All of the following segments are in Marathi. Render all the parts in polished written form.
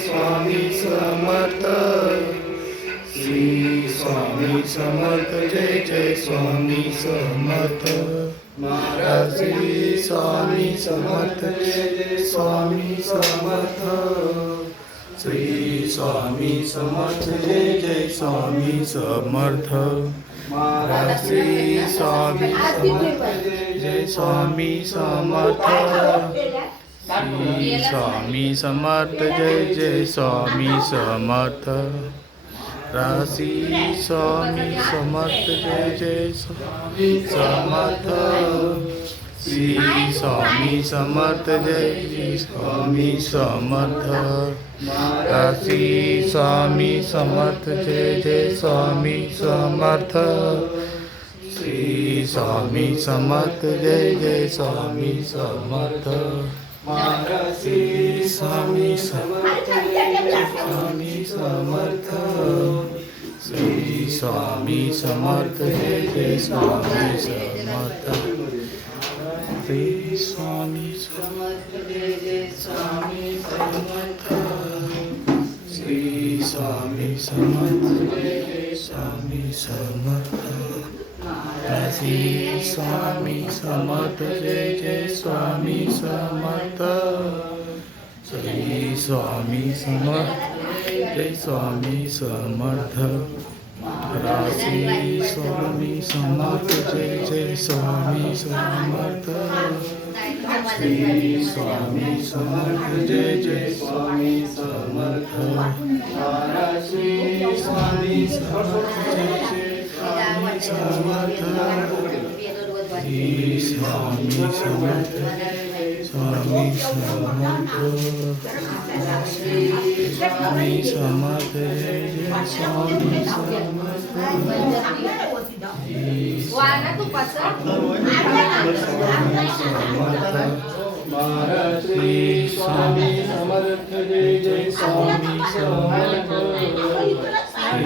स्वामी समर्थ श्री स्वामी समर्थ जय जय स्वामी समर्थ महाराज श्री स्वामी समर्थ जय जय स्वामी समर्थ श्री स्वामी समर्थ जय जय स्वामी समर्थ महाराज श्री स्वामी समर्थ जय जय स्वामी समर्थ श्री स्वामी समर्थ जय जय स्वामी समर्थ राशि स्वामी समर्थ जय जय स्वामी समर्थ श्री स्वामी समर्थ जय जय स्वामी समर्थ राशि स्वामी समर्थ जय जय स्वामी समर्थ श्री स्वामी समर्थ जय जय स्वामी समर्थ श्री स्वामी समर्थ जय जय स्वामी समर्थ श्री स्वामी समर्थ जय जय स्वामी समर्थ श्री स्वामी समर्थ जय जय स्वामी समर्थ श्री स्वामी समर्थ जय जय स्वामी समर्थ श्री स्वामी समर्थ जय जय स्वामी समर्थ श्री स्वामी समर्थ जय स्वामी समर्थ श्री स्वामी समर्थ जय जय स्वामी समर्थ श्री स्वामी समर्थ जय जय स्वामी समर्थ श्री स्वामी समर्थ जय जय समर्थ श्री स्वामी समर्थ स्वामी समर्थ श्री स्वामी समर्थ जय जय स्वामी समर्थ श्री स्वामी समर्थ जय जय स्वामी समर्थ श्री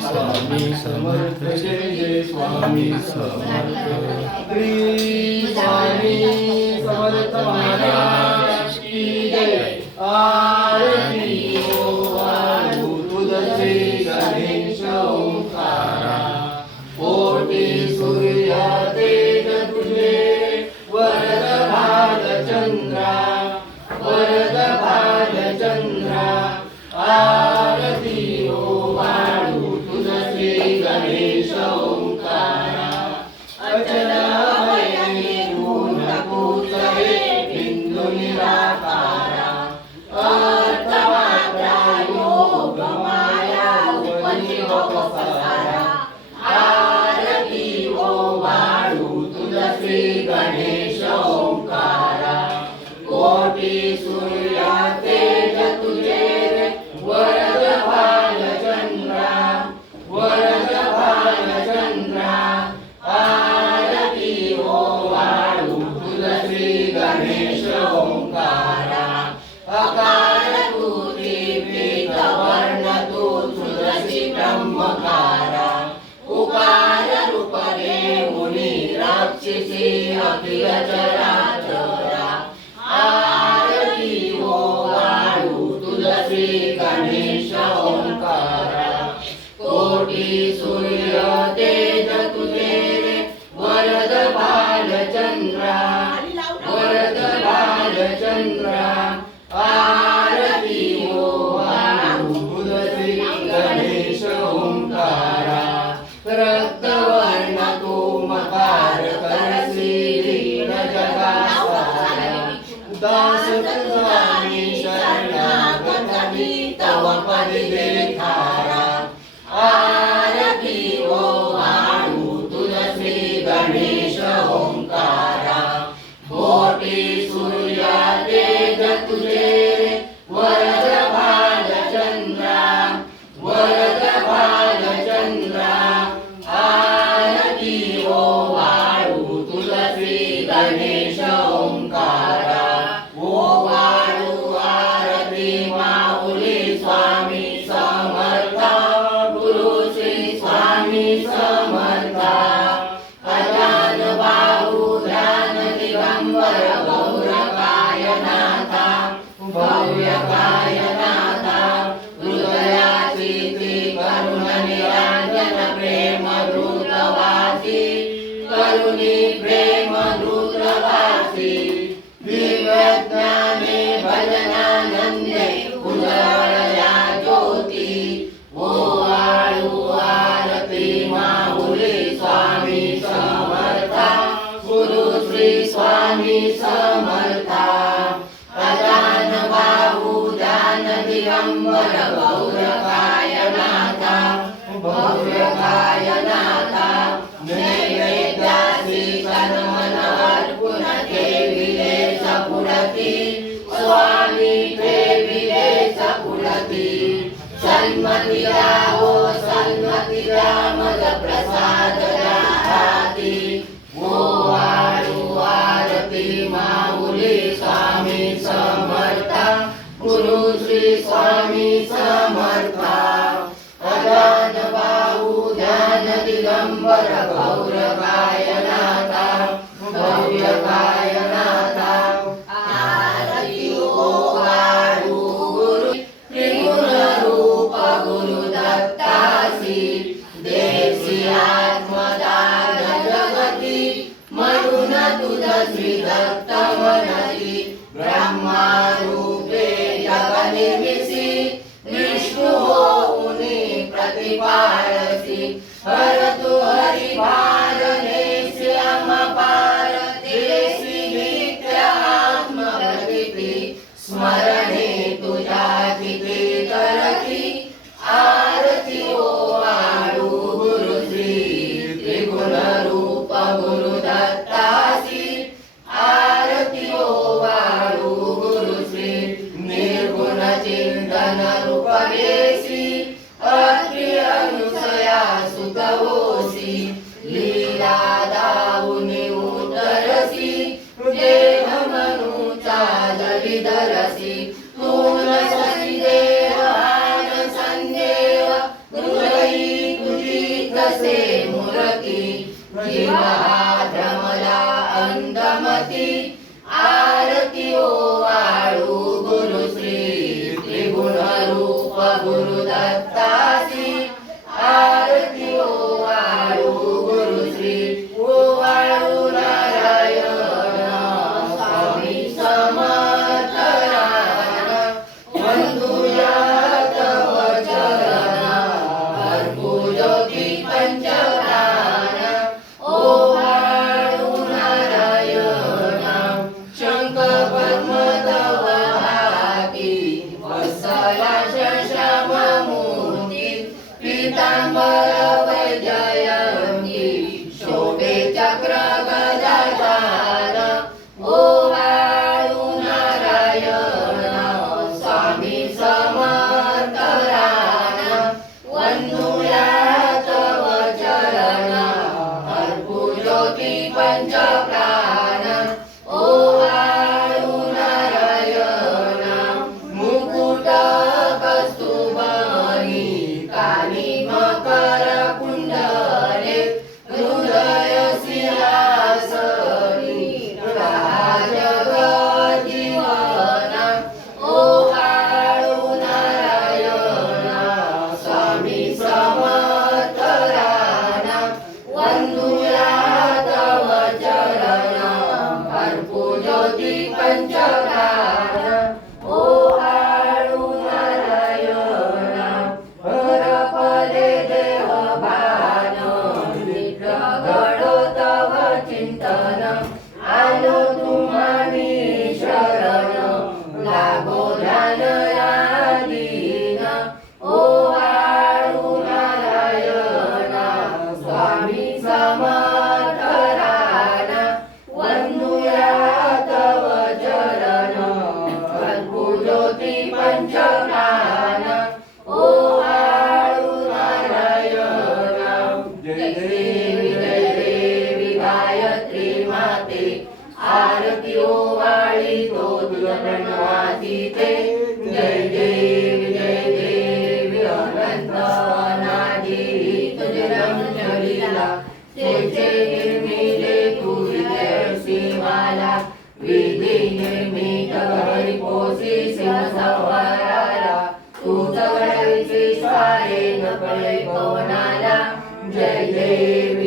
स्वामी समर्थ जय जय स्वामी समर्थ श्री स्वामी समर्थ महाराज की जय आरती हो वाळू तुझे गणेश ओंकारा कोटी सूर्य तेज तुझे वरद भालचंद्रा वरद भालचंद्रा आरती हो वाळू तुझे गणेश ओंकारा अचल भयने गुण पूजरे बिंदु निराकारा अर्थमात्रा योग माया उपयोग पसारा आरती हो वाळू तुझे गणेश ओंकारा कोटी सूर्य तेज तुझे वरद भालचंद्रा वरद भालचंद्रा आरती हो वाळू तुझे गणेश ओंकारा अकार तू त्रिवेद वर्ण तू तुझी ब्रह्मकारा उकार रूप देऊनी राक्षसी अखिल चराचरा आरती हो वाळू तुझे गणेश ओंकारा कोटी सूर्य तेज तुझे वरद भालचंद्रा वरद भालचंद्रा आरती हो वाळू तुझे गणेश ओंकारा रक्तवर्ण तू मकार करसी लीन जगासारा दास तुझामी शरणागतमी तव पदी देखारा आरती हो वाळू तुझे गणेश ओंकारा कोटी सूर्य तेज तुझे वरद भालचंद्रा वरद भालचंद्रा आरती हो वाळू तुझे गणेश ओंकारा ओ वाळू आरती माऊली दिगंबर गौरकाय नाथा भव्यकाय नाथा नैवेद्यासी तन्मन अर्पुन ठेविले सपुडती स्वामी ठेविले सपुडती सन्मती द्यावो सन्मती द्या मज प्रसाद द्या हाती ओवाळू आरती माऊली स्वामी समर्था गुरु श्री स्वामी समर्था अजान बाहू ध्यान दिगंबर गौरकाय नाथा भव्यकाय नाथा आरती ओवाळू गुरु त्रिगुण रूप गुरु दत्तासी देसी आत्मदान जगती म्हणून तुझ श्री दत्त मनसी ब्रह्मा रूपे जगनिर्मिसी विष्णु होऊनी प्रतिपालसी हर तू हरिभार नेसी अमपार देसी नित्य आत्मप्रतीती स्मरणे तुझ्या किती करती आरती ओवाळू गुरु श्री त्रिगुण रूप गुरु दत्तासी आरती ओवाळू गुरु श्री निर्गुण चिंतन रूप वेसी अत्रि अनुसया सुत होसी लीला दाऊनी उतरसी देह मनुचा दलिदरसी तून सती देवान संदेव हृदयी तुझी कसे मूर्ती जीवा भ्रमला अंधमती आरती ओवाळू गुरु श्री त्रिगुण रूप गुरु दत्तासी आरती ओवाळू गुरु श्री ओवाळू नारायण स्वामी समर्थ वंदुया तव चरण अर्पुजोती पंचप्राण ओवाळू नारायण शंख पद्म तव हाती वत्सला शशमूर्ती पीतांबर वैजयंती शोभे चक्र गदाधार ओवाळू नारायण स्वामी समर्थ वंदुया तव चरण अर्पुजोती पंचप्राण ओवाळू नारायण मुकुट कस्तुभमणि कानी मकर कुंडले हृदय सिंहासनी राजगत जीवन ओवाळू नारायण स्वामी समर्थ वंदुया तव चरण अर्पुजोती पंचप्राण ओवाळू नारायण हरपले देह भान निग्रह घडो तव चिंतन आलो तुम्हारी शरण लागो ध्यान आदीन ओवाळू नारायण स्वामी समर्थ वंदुया तव चरण अर्पुजोती पंचप्राण ओवाळू नारायण जय देवी गायत्री माते आरती ओवाळी तो तुझ प्रणवासी ते जय देवी अनंत अनादी तुझे रंग लीला तेचे निर्मिले तू विजयसी माला विधी निर्मित हरिपोसी सिंहसंहाराला तू जवळची सारे न पळे पवनाला जय देवी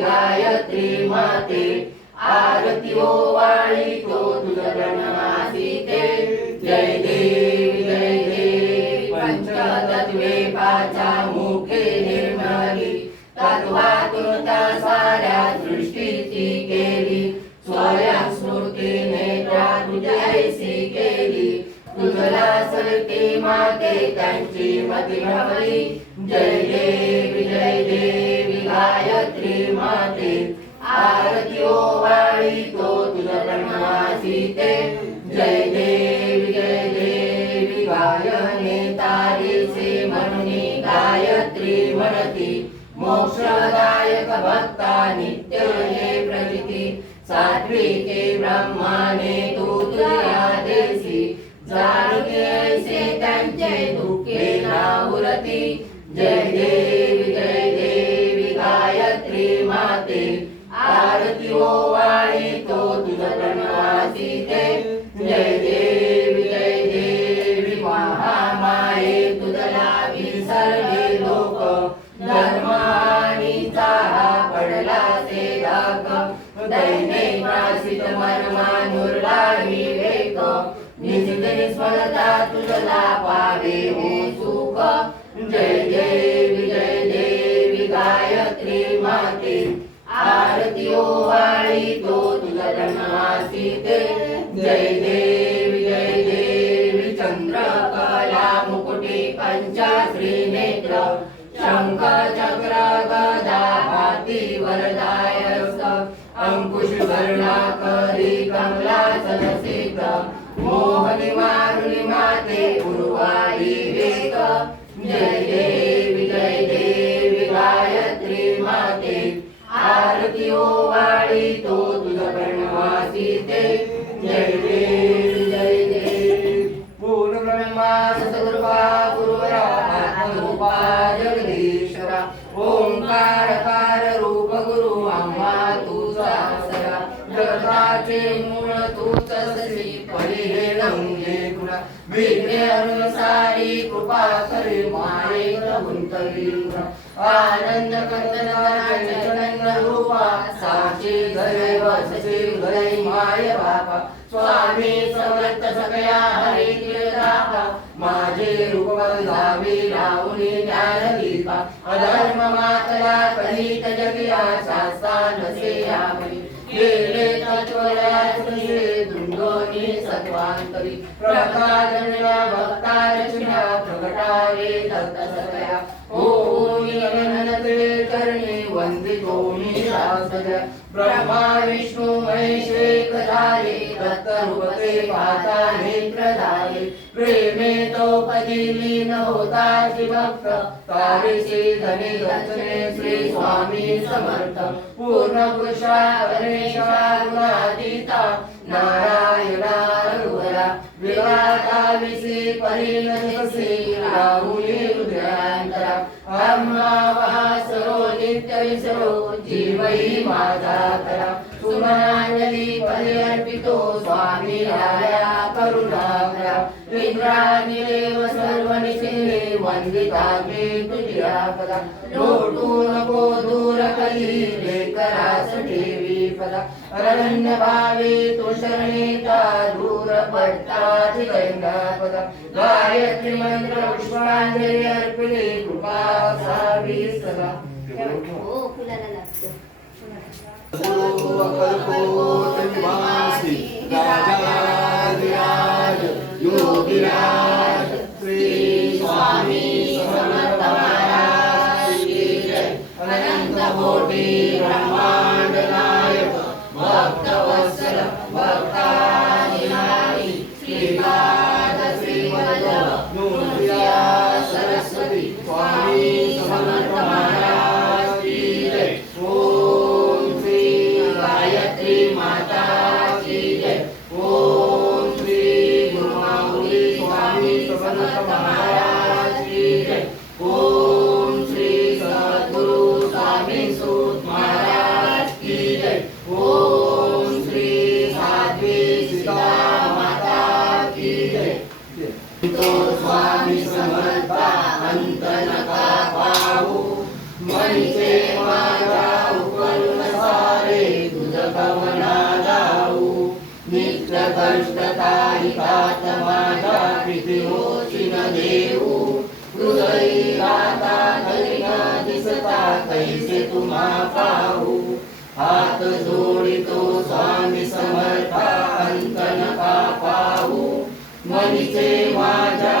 गायत्री माते आरती ओवाळी तो तुझ प्रणवासी ते जय देवी पंचतत्वे पाचा मुखे निर्मली तत्वातून साऱ्या सृष्टीची केली स्वयं स्मृतीने त्या तुझ्याशी केली तुझला भारती माते त्यांची मती भ्रमली. जय देवी गायत्री माते, आरती ओवाळी तो तुझ प्रणवासी ते. जय देवी गायने तारीसे म्हणूनी गायत्री म्हणती. मोक्षदायक भक्ता नित्य ये प्रचिती. सात्विके ब्रह्माने तू तुझ्या देसी, जाणते ऐसे त्यांचे दुःखे नाहुरती. जय देवी गायत्री माते, आरती ओवाळी तो तुझ प्रणवासी ते. जय देवी महामाये तुझला विसरले लोक. धर्म आणि चाहा पडला से धाक. दैने प्रासित मनमानुरला विवेक. निशित निस्मरता तुझला पावे हो सुख. जय देवी गायत्री माते, आरती ओवाळी तो तुझ प्रणवासी ते. जय देवी चंद्रकला मुकुटी पंचाश्री नेत्र. शंख चक्र गदा हाती वरदायक. अंकुश वर्णाकरी कमलासन शीघ्र. मोहनी मारुनी माते पूर्वारी वेग. जय देवी गायत्री माते, आरती ओवाळी तो तुझ प्रणवासी ते. जय देवी पूर्ण ब्रह्मा सतगुरुपा गुरुवरा आत्मरूपा जगदीश्वरा. ओंकारकार रूप गुरु आम्हा तुझा सरा. जगताचे मूळ तूच असली पहिले रंगे गुणा. विघ्ने अनुसारी कृपा करे माये गुंतवी. आनंद कंदनाचे चरण रूपा, साची घरे वसचे घरे माय बापा. स्वामी समर्थ सगळ्या हरी तीर्थापा. माझे रूप बदलावे लावणी ज्ञान दीपा. अधर्म मातला कलित जगिया शास्ता नसे यावरी. गेले तत्वराजसे दुंडोनी सत्वांतरी. प्रकाशनया भक्ता रचना प्रगटावे दत्त सगळ्या. ओमी अनंते चरणी वंदितो मी शास्त्रज्ञ. ब्रह्मा विष्णू महेश एक झाले, दत्त रूपते पाहता नेत्र झाले. प्रेमे तो पदी लीन होता भक्त. तारीसी धनी दर्शने श्री स्वामी समर्थ. पूर्ण पुरुषा गणेशा गुणातीता. नारायणा रघुवरा विराटा विसी परिणतसे. राहुली हृदयांतरा. अम्मा वासरो नित्य विसरो जीवई माझा करा. सुमनांजली पदे अर्पितो स्वामी राया करुणाकरा. इंद्राणी देव सर्व निशिले वंदिता मे तुझ्या पदा. लोटू नको दूर कली लेकरास ठेवी पदा. अरण्य भावे तो शरणेता दूर पडतात गंगापदा. गायत्री मंत्र पुष्पांजली अर्पिते कृपा सावी सदा. हो फुलाला लागतं. योगीराज श्री स्वामी समर्थ महाराज की जय. अनंत कोटी ब्रह्मांड नायक भक्त वत्सल भक्ताधिनारी श्रीपाद श्रीवल्लभ नृसिंह सरस्वती स्वामी समर्थ महाराज की जय. ओम श्री गायत्री माता की जय. ओम श्री गुरुमाऊली स्वामी समर्थ महाराज की जय. ओम श्री सद्गुरु स्वामी सूत महाराज की जय. ओम श्री साध्वी सीता माता की जय. तो स्वामी समर्था अंत नका पाहू. मनीचे माझा उपरून सारे तुझ कवना जाऊ. नित्य कष्ट तारिकात माझा प्रीती होची न देऊ. हृदयी राता तरी न दिसता कैसे तुम्हा पाहू. हात जोडितो स्वामी समर्था अंत नका पाहू. मनीचे माझ्या